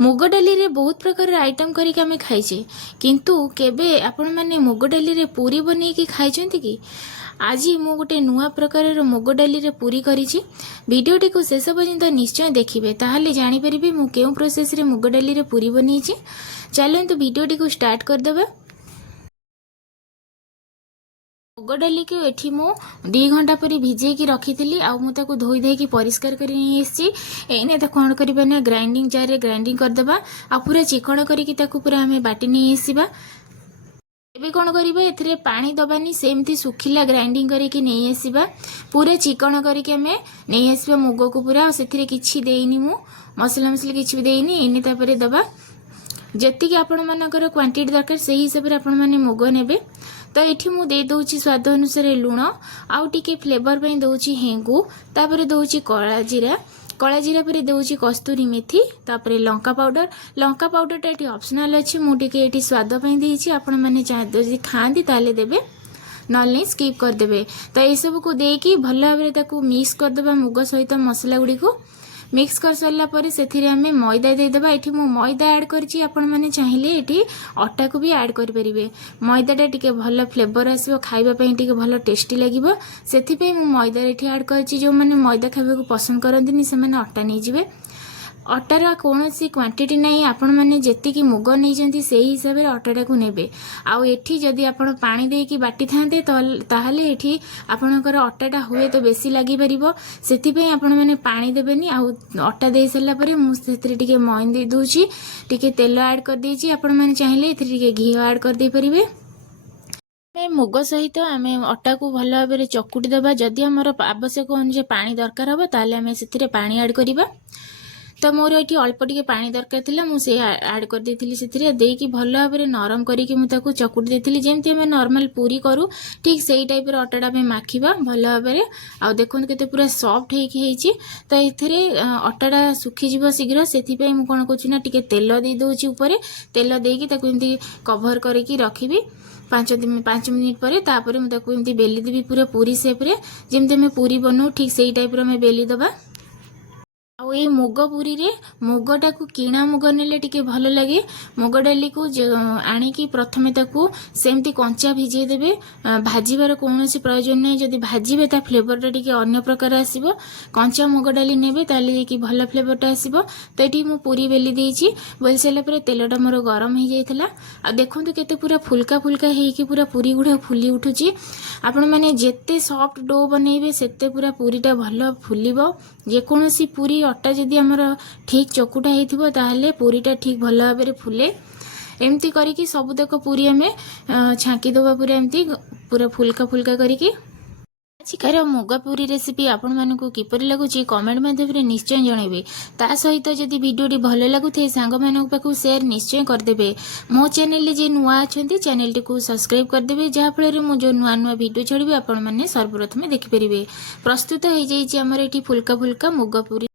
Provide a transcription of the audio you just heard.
मुग डाली रे बहुत प्रकार आइटम करके आम खाइचे किंतु केबे आपण माने मुग डाली रे पूरी बनै कि खाइछंती कि आज मु गोटे नुआ प्रकार मुग डाली रे पूरी करिछि। वीडियोटी को शेष पर्यंत निश्चय देखिए ताहले जानि परिबे मु केउ प्रोसेस रे मुग डाली रे पूरी बनेछि। चलंतु वीडियोटी को स्टार्ट कर देबा। मुग डाली को एठी मु 2 घंटा पर भिजे की रखी थी आ मुझे धोई देकी परिष्कार कर एने कौन करबा ना ग्राइंडिंग जार रे ग्राइंडिंग कर देबा आ पूरा चिकन करके पूरा हमें बाटी नहीं आसीबा। एबे कौन करिबा एथिरे पानी दबानी सेमती सुखिला ग्राइंडिंग करके नहीं आसीबा पूरा चिकन करके हमें नहीं आसीबा मुग को पूरा सेथिरे किछि देइनी मु मसला मसला किछि भी देइनी एने तापरे दबा जति आपण मानकर क्वांटिटी दरकार से हिसाब रे आपण माने मुग नेबे। तो ये मुझे दे दूची स्वाद अनुसार लुण आउ टिके फ्लेवर पे दूची हेंगू तापर दूची कला जीरा पर दूची कस्तूरी मेथी तापर लंका पाउडर ये ऑप्शनल अच्छी मुझे ये स्वाद पे देती आपण मैंने चाहे खाती ताले देबे नल स्किप करदे। तो ये सब को देकी भल भाव मिक्स करदे मुग सहित मसला गुड़ी को मिक्स कर सारा पर से मैदा देदेबा। ये मु मैदा ऐड करछि आपण माने चाहिए ये अटा को भी ऐड करें मैदाटा टिके भल फ्लेवर आसो खाइबा पई टिके भल टेस्टी लगिबो से मु मैदा ये ऐड करछि। जो मैंने मैदा खाइबा को पसंद करंतिनी से माने अटा नहीं जिवे अटार कौन सी क्वांटिटी नहीं आपण मैंने जी मुग नहीं से हिसाब से अटाटा को नेबे आउ एठी जदि आपण पानी देकी बाटी थांते ताहले एठी आपणकर अटाटा हुए तो बेसी लगी परिबो सेति आपण मैंने पानी देबेनी आउ अटा दे सला परे मु सेति टिके मैदा दे दूची टिके तेल ऐड कर देची आपण मैंने चाहिए एथि टिके घी ऐड कर दे परिबे। मुग सहित आम अटा को भल भाव चकुटी देबा जदि हमर आवश्यक अनुसार पानी दरकार हम ताले आम से पानी ऐड करिबा। तो मोर ये अल्प टिके पानी दरकार थिला मुझे ऐड कर देथिली सेथिरे देकी भल भाव नरम करके मुझे चकुटी देथिली जेमती आम नॉर्मल पूरी करू ठीक सेही टाइप रो अटाटा में माखिबा भल भाव आ देखो केते पूरा सॉफ्ट हेची। तो एथिरे अटाटा सुखी जीव शीघ्र सेथि पई मु कोन कोछि ना टिके तेल दे दोछि ऊपर तेल देकी ताकू एमती कवर करके रखिबी 5 मिनिट पर तापर मुझे बेली देवी पूरा पूरी सेप रे जेमती आम पूरी बनाऊ ठीक सेही टाइप रो बेली दबा। आउ ये मुग पूरी रे मुगटा को किणा मुग नेले टिके भल लगे मुग डाली को आनिकी प्रथमे ताकू सेमती कंचा भिजे देबे भाजीबार कोनोसी प्रयोजन नहीं जदि भाजीबे ता फ्लेवरटा टिके अन्य प्रकार आसीबो कंचा मुग डाली नेबे ताले कि भल फ्लेवरटा आसीबो। तो एटी मु पूरी बेली देइची बेली सारा पर तेलटा मोर गरम हो जाइथिला आ देखंतु केते पूरा फुलका फुलका हेकी पूरा पूरी गुडा फुली उठुची आपण माने जेते सॉफ्ट डो बनेबे सेते पूरा पूरीटा भल फुलिबो जेकोसी पूरी अटा जदि आमर ठीक चकुटा होइथिबो ताहले पूरीटा ठीक भल भाव में फुले एमती करिकी सबुतक पूरी आम छांकी देबा पूरा एमती पूरा फुलका फुलका करिकी। आजिकार मुग पूरी रेसिपी आपण मानकु किपरि लगुची कमेंट माध्यम निश्चय जनइबे ता सहित जदि वीडियोटी भल लगुथे सांग मानक पाखु शेयर निश्चय करदेबे। मो चैनल रे जे नुआ अछंती चैनल टी को सब्सक्राइब करदेबे जहा फल मु जो नुआ नुआ वीडियो छाड़बे आपण माने सर्वप्रथमे देखि परिबे। प्रस्तुत हो जाइछि हमर एठी फुलका फुलका मुग पूरी।